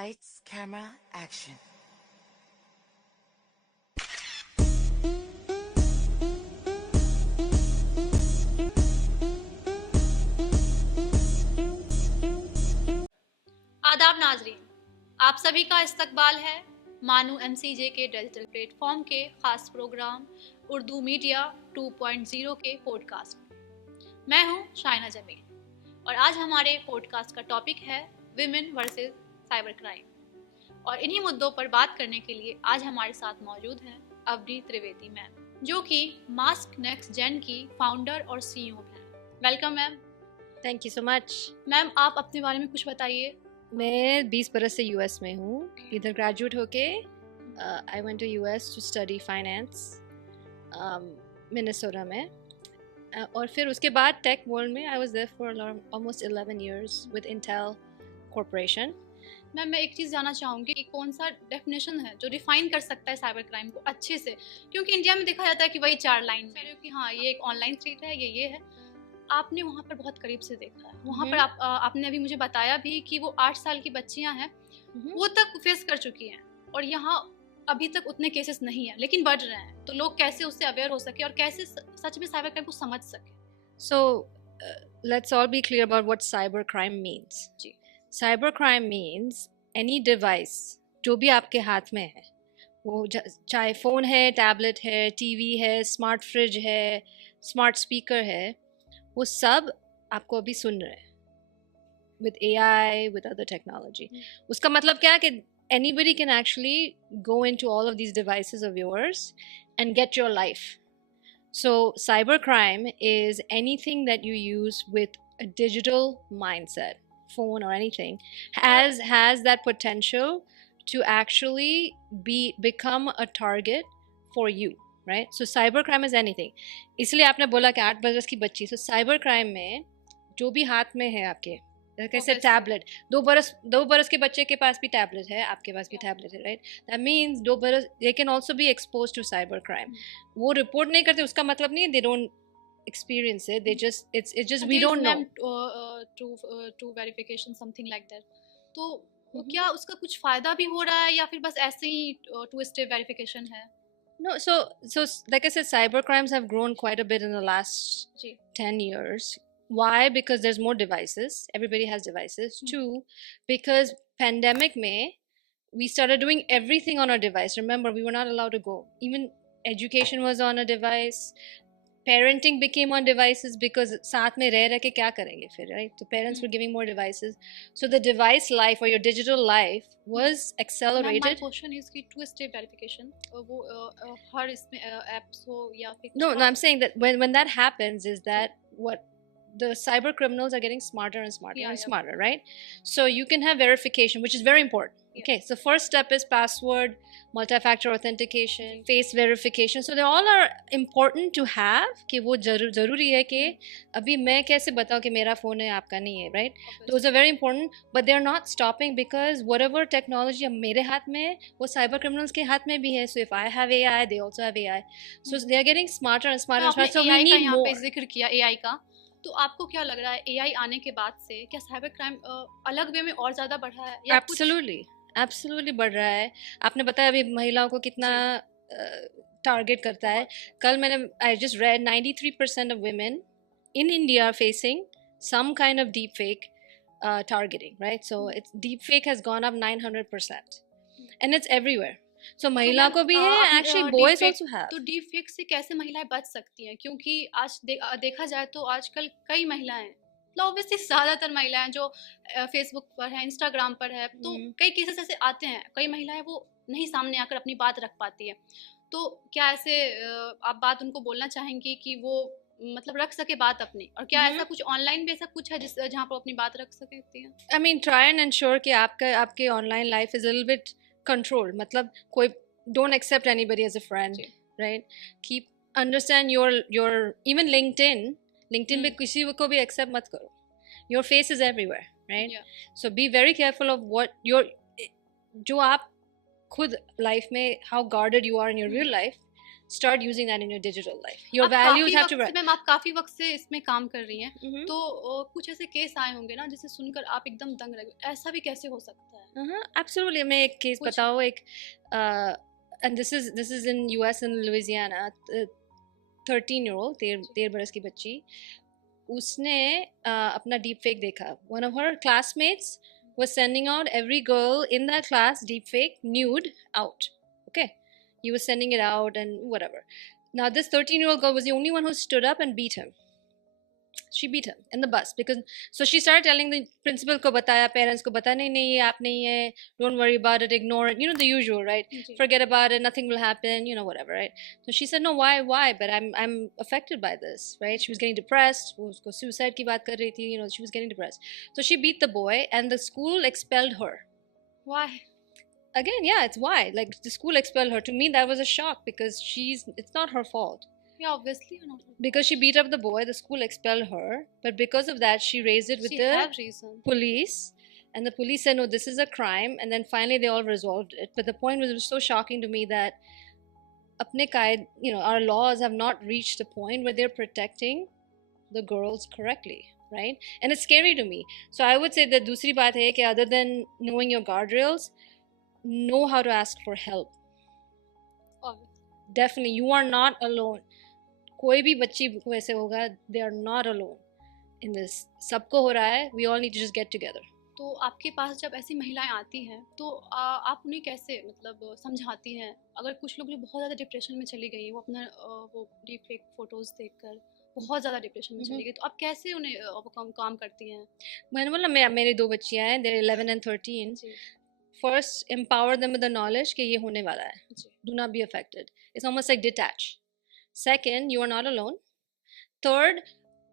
Lights, camera, action. आदाब नाजरीन, आप सभी का इस्तकबाल है मानू एमसीजे के डिजिटल प्लेटफॉर्म के खास प्रोग्राम उर्दू मीडिया 2.0 के पॉडकास्ट में। मैं हूं शाइना जमील और आज हमारे पॉडकास्ट का टॉपिक है विमेन वर्सेस साइबर क्राइम। और इन्हीं मुद्दों पर बात करने के लिए आज हमारे साथ मौजूद हैं अवनी त्रिवेदी मैम, जो कि मास्क नेक्स्ट जेन की फाउंडर और सीईओ हैं। Welcome ma'am. Thank you so much. Ma'am, आप अपने बारे में कुछ बताइए। मैं 20 बरस से यूएस में हूँ। इधर ग्रेजुएट होके I went to US to study finance Minnesota में और फिर उसके बाद टेक वर्ल्ड में I was there for almost 11 years with Intel corporation. Ma'am, मैं एक चीज़ जानना चाहूँगी कि कौन सा डेफिनेशन है जो डिफाइन कर सकता है साइबर क्राइम को अच्छे से, क्योंकि इंडिया में देखा जाता है कि वही 4 लाइन है कि हाँ ये एक ऑनलाइन थ्रेट है, ये है। आपने वहाँ पर बहुत करीब से देखा है। वहाँ पर आपने अभी मुझे बताया भी कि वो 8 साल की बच्चियाँ हैं, वो तक फेस कर चुकी हैं और यहाँ अभी तक उतने केसेस नहीं हैं लेकिन बढ़ रहे हैं। तो लोग कैसे उससे अवेयर हो सके और कैसे सच में साइबर क्राइम को समझ सके? So let's all be clear about what cyber crime means. जी, cyber crime means any device जो भी आपके हाथ में है, वो चाहे फ़ोन है, टैबलेट है, टीवी है, स्मार्ट फ्रिज है, स्मार्ट स्पीकर है, वो सब आपको अभी सुन रहे हैं with AI, with other technology. उसका मतलब क्या है कि anybody can actually go into all of these devices of yours and get your life. So cybercrime is anything that you use with a digital mindset, phone or anything, has that potential to actually become a target for you. Right? So cybercrime is anything. इसलिए आपने बोला कि 8 बरस की बच्ची, so cybercrime में जो भी हाथ में है आपके, कैसे टैबलेट, 2 बरस के बच्चे के पास भी टैबलेट है, आपके पास भी टैबलेट है, राइट? दैट मीन्स 2 बरस they can also be expose to cyber crime. वो रिपोर्ट नहीं करते, उसका मतलब नहीं है they don't experience it, they just it's just we don't know to verification something like that. तो क्या उसका कुछ फायदा भी हो रहा है या फिर बस ऐसे ही टू स्टेप वेरिफिकेशन है? No, so like I said, cyber crimes have grown quite a bit in the last 10 years. Why? Because there's more devices. Everybody has devices. 2, because pandemic mein, we started doing everything on our device. Remember, we were not allowed to go. Even education was on a device. Parenting became on devices because साथ में रह के क्या करेंगे फिर, right? So parents were giving more devices. So the device life or your digital life was accelerated. My question is कि two step verification वो हर इसमें apps हो या फिर No, I'm saying that when that happens is that what the cyber criminals are getting smarter and smarter and smarter, right? So you can have verification, which is very important. Okay, so first step is password, multi-factor authentication, face verification. So they all are important to have कि वो ज़रूरी है कि अभी मैं कैसे बताऊँ कि मेरा फ़ोन है आपका नहीं है, right? Those are very important, but they are not stopping because whatever technology अब मेरे हाथ में है वो cyber criminals के हाथ में भी है. So if I have AI, they also have AI. So they are getting smarter and smarter and smarter. So we need more. पे जिक्र किया AI का, तो आपको क्या लग रहा है AI आने के बाद से क्या साइबर क्राइम अलग वे में और ज़्यादा बढ़ा है या एब्सोल्युटली बढ़ रहा है। आपने बताया अभी महिलाओं को कितना टारगेट करता है। कल मैंने I just read 93% of women in India are facing some kind of deep fake targeting, right? So it's deep fake has gone up 900% and it's everywhere. So महिला को भी है, actually boys also have. तो deep fake से कैसे महिलाएं बच सकती हैं? क्योंकि आज देखा जाए तो आजकल कई महिलाएं, मतलब ऑब्वियसली ज़्यादातर महिलाएं जो फेसबुक पर है, इंस्टाग्राम पर है, तो कई केसेस ऐसे आते हैं, कई महिलाएं वो नहीं सामने आकर अपनी बात रख पाती है। तो क्या ऐसे आप बात उनको बोलना चाहेंगी कि वो मतलब रख सके बात अपनी, और क्या ऐसा कुछ ऑनलाइन भी ऐसा कुछ है जहाँ पर अपनी बात रख सकती हैं? I mean, try and ensure कि आपके online life is a little bit controlled. मतलब कोई don't accept anybody as a friend, right? Keep understand your even LinkedIn पे किसी को भी accept मत करो. Your face is everywhere, right? So be very careful of what जो आप खुद लाइफ में how guarded you are in your real life, start using that in your digital life. Your आप values काफी have वक्त to से ma'am आप काफी वक्त से इसमें काम कर रही हैं, Mhm. तो कुछ ऐसे केस आए होंगे ना जिसे सुनकर आप एकदम दंग रह गए, ऐसा भी कैसे हो सकता है? Absolutely. मैं एक केस कुछ बताऊँ एक and this is in US in Louisiana. 13-year-old 13 बरस की बच्ची, उसने अपना deep fake देखा. One of her classmates was sending out every girl in that class deep fake nude out. Okay, he was sending it out and whatever. Now this 13-year-old girl was the only one who stood up and beat him. She beat him in the bus because so she started telling the principal को बताया, parents को बताया, नहीं नहीं ये आप नहीं है, don't worry about it, ignore it, you know the usual, right? Ji Forget about it, nothing will happen, you know, whatever, right? So she said no, why? But I'm affected by this, right? She was getting depressed, वो उसको suicide की बात कर रही थी, you know, she was getting depressed. So she beat the boy and the school expelled her. why? Again, yeah, it's why. Like the school expelled her. To me, that was a shock because it's not her fault. Yeah, obviously you're not. Because she beat up the boy, the school expelled her. But because of that, she raised it with She the have reason. police. And the police said, no, this is a crime. And then finally, they all resolved it. But the point was, it was so shocking to me that apne kaid, you know, our laws have not reached the point where they're protecting the girls correctly, right? And it's scary to me. So I would say that dusri baat hai ki other than knowing your guardrails, know how to ask for help. Obviously. Definitely, you are not alone. कोई भी बच्ची को ऐसे होगा, they are not alone in this. सबको हो रहा है. We all need to just get together. तो आपके पास जब ऐसी महिलाएं आती हैं तो आप उन्हें कैसे मतलब समझाती हैं? अगर कुछ लोग जो बहुत ज़्यादा डिप्रेशन में चली गई, वो अपना वो डीप फेक फोटोज देखकर बहुत ज़्यादा डिप्रेशन में चली गई, तो आप कैसे उन्हें वो काम करती हैं? मैंने बोला मेरी दो बच्चियां हैं, they're 11 and 13. Ji First, empower them with the knowledge कि ये होने वाला है. जी Do not be affected. It's almost like detach. Second, you are not alone. Third,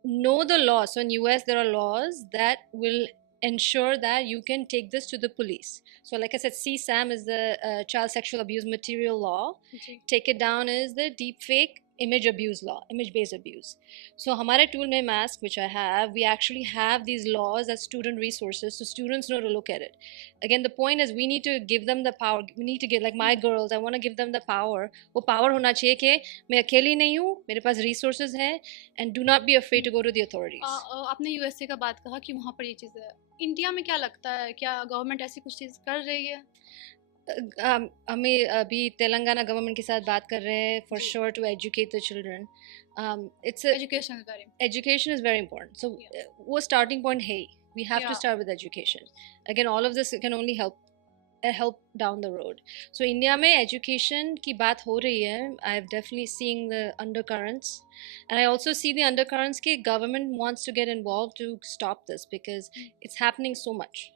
know the laws. So in US, there are laws that will ensure that you can take this to the police. So like I said, CSAM is the child sexual abuse material law. Ji Take it down is the deep fake image abuse law, image based abuse. So हमारे tool में mask which I have, we actually have these laws as student resources so students know to look at it. Again, the point is we need to give them the power. We need to give, like my girls, I want to give them the power. वो power होना चाहिए कि मैं अकेली नहीं हूँ, मेरे पास resources हैं, and do not be afraid to go to the authorities. आपने यूएसए का बात कहा कि वहाँ पर ये चीज़ है, इंडिया में क्या लगता है, क्या गवर्नमेंट ऐसी कुछ चीज़ कर रही है? हमें अभी तेलंगाना गवर्नमेंट के साथ बात कर रहे हैं for जी sure to educate the children. It's a education के बारे में। education is very important. So Yeah. वो starting point है. We have to Yeah. start with education. Again, all of this can only help down the road. So India में education की बात हो रही है. I've definitely seen the undercurrents, and I also see the undercurrents कि government wants to get involved to stop this because it's happening so much.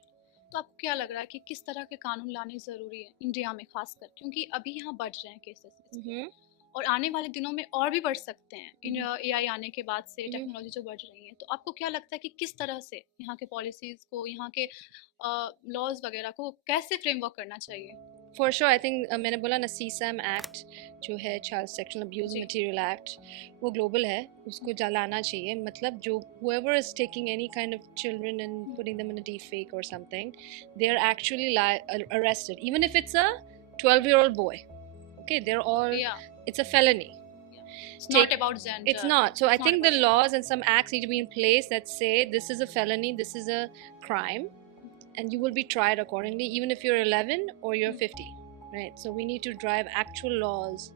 तो आपको क्या लग रहा है कि किस तरह के कानून लाने ज़रूरी है इंडिया में खासकर, क्योंकि अभी यहाँ बढ़ रहे हैं केसेस और आने वाले दिनों में और भी बढ़ सकते हैं इन एआई आने के बाद से, टेक्नोलॉजी जो बढ़ रही है, तो आपको क्या लगता है कि किस तरह से यहाँ के पॉलिसीज़ को, यहाँ के लॉज वगैरह को कैसे फ्रेमवर्क करना चाहिए? For sure, I think मैंने बोला ना CSAM Act जो है Child Sexual Abuse जी Material Act, वो ग्लोबल है, उसको लाना चाहिए. मतलब जो whoever is taking any kind of children and putting them in a deep fake or something, they are actually arrested, even if it's a 12-year-old boy. Okay, they're all, या it's a felony. It's not Take, about gender, it's not. So I it's not think the about laws and some acts need to be in place that say this is a felony, this is a crime, and you will be tried accordingly, even if you're 11 or you're 50, right? So we need to drive actual laws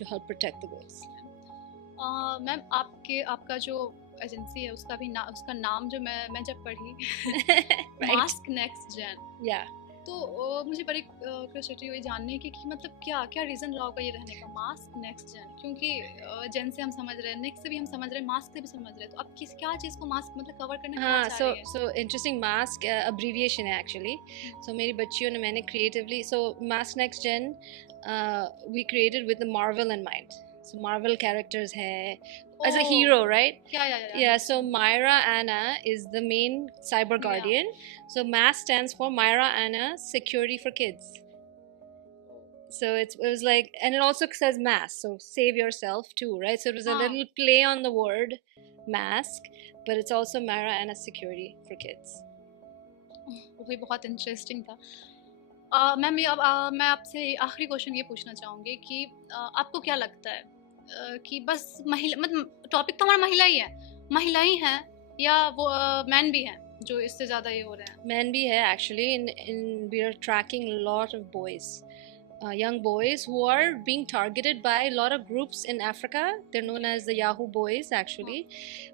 to help protect the girls. Ma'am आपका जो agency है उसका भी उसका नाम जो मैं जब पढ़ी Right? Mask next gen, Yeah. तो मुझे बड़ी क्यूरियोसिटी हुई जानने की कि मतलब क्या रीज़न रहा होगा ये रहने का, मास्क नेक्स्ट जेन, क्योंकि जेन से हम समझ रहे हैं, नेक्स्ट से भी हम समझ रहे हैं, मास्क से भी समझ रहे हैं, तो अब क्या चीज़ को मास्क मतलब कवर करना क्या चाह So रही है? so interesting. Mask abbreviation है actually. So मेरी बच्चियों ने मैंने creatively, so Mask Next Gen we created with the Marvel in mind. So Marvel characters है as a Oh, hero, right? yeah. Yeah, so Myra Anna is the main cyber Yeah. guardian. So MAS stands for Myra Anna Security for Kids. So it was like, and it also says mask, so save yourself too, right? So it was a हाँ little play on the word mask, but it's also Myra Anna Security for Kids. वो भी बहुत interesting था। Ma'am मैं आपसे आखिरी question ये पूछना चाहूँगी कि आपको क्या लगता है कि बस महिला, मतलब टॉपिक तो हमारा महिला ही है, महिला ही हैं या वो मैन भी हैं जो इससे ज़्यादा ये हो रहे हैं? Men be here actually. In we are tracking a lot of boys, young boys who are being targeted by a lot of groups in Africa. They're known as the Yahoo boys actually.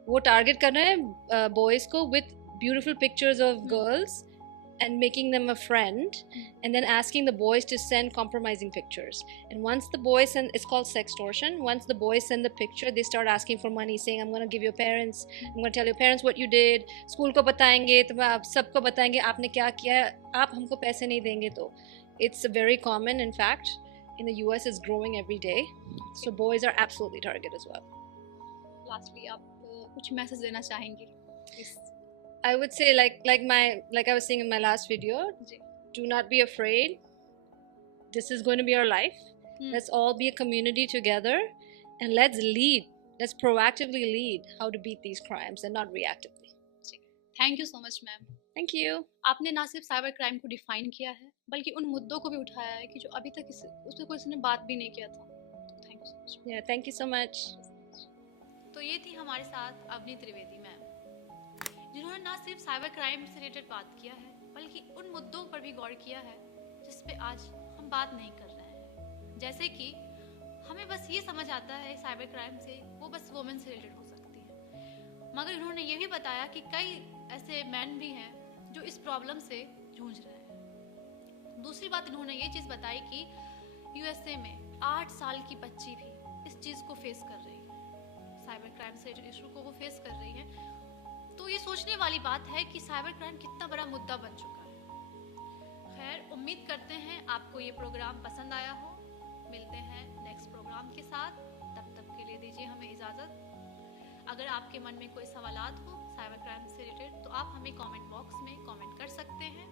वो target कर रहे हैं boys को with beautiful pictures of girls and making them a friend, and then asking the boys to send compromising pictures. And once the boys send, it's called sextortion. Once the boys send the picture, they start asking for money, saying, "I'm going to give your parents, I'm going to tell your parents what you did. School को बताएंगे, तो आप सबको बताएंगे आपने क्या किया, आप हमको पैसे नहीं देंगे तो." It's very common, in fact, in the US is growing every day. So boys are absolutely targeted as well. Lastly आप कुछ मैसेज देना चाहेंगे इस? I would say like I was saying in my last video, जी. do not be afraid. This is going to be our life. Let's all be a community together and let's lead. Let's proactively lead how to beat these crimes and not reactively. Thank you so much ma'am. Thank you. आपने ना सिर्फ cyber crime को define किया है बल्कि उन मुद्दों को भी उठाया है कि जो अभी तक उस पर किसी ने बात भी नहीं किया था. तो thank you so much. Yeah, thank you so much. तो ये थी हमारे साथ अवनी त्रिवेदी मैम, जिन्होंने ना सिर्फ साइबर क्राइम से रिलेटेड बात किया है बल्कि उन मुद्दों पर भी गौर किया है जिस पे आज हम बात नहीं कर रहे हैं. जैसे कि हमें बस ये समझ आता है साइबर क्राइम से वो बस वुमेन से रिलेटेड हो सकती है, मगर इन्होंने ये भी बताया कि कई ऐसे मैन भी हैं जो इस प्रॉब्लम से जूझ रहे हैं. दूसरी बात इन्होंने ये चीज़ बताई कि यूएसए में 8 साल की बच्ची भी इस चीज़ को फेस कर रही है, साइबर क्राइम से रिलेटेड इशू को वो फेस कर रही है. तो ये सोचने वाली बात है कि साइबर क्राइम कितना बड़ा मुद्दा बन चुका है. खैर, उम्मीद करते हैं आपको ये प्रोग्राम पसंद आया हो. मिलते हैं नेक्स्ट प्रोग्राम के साथ, तब तक के लिए दीजिए हमें इजाज़त. अगर आपके मन में कोई सवालात हो साइबर क्राइम से रिलेटेड तो आप हमें कमेंट बॉक्स में कमेंट कर सकते हैं.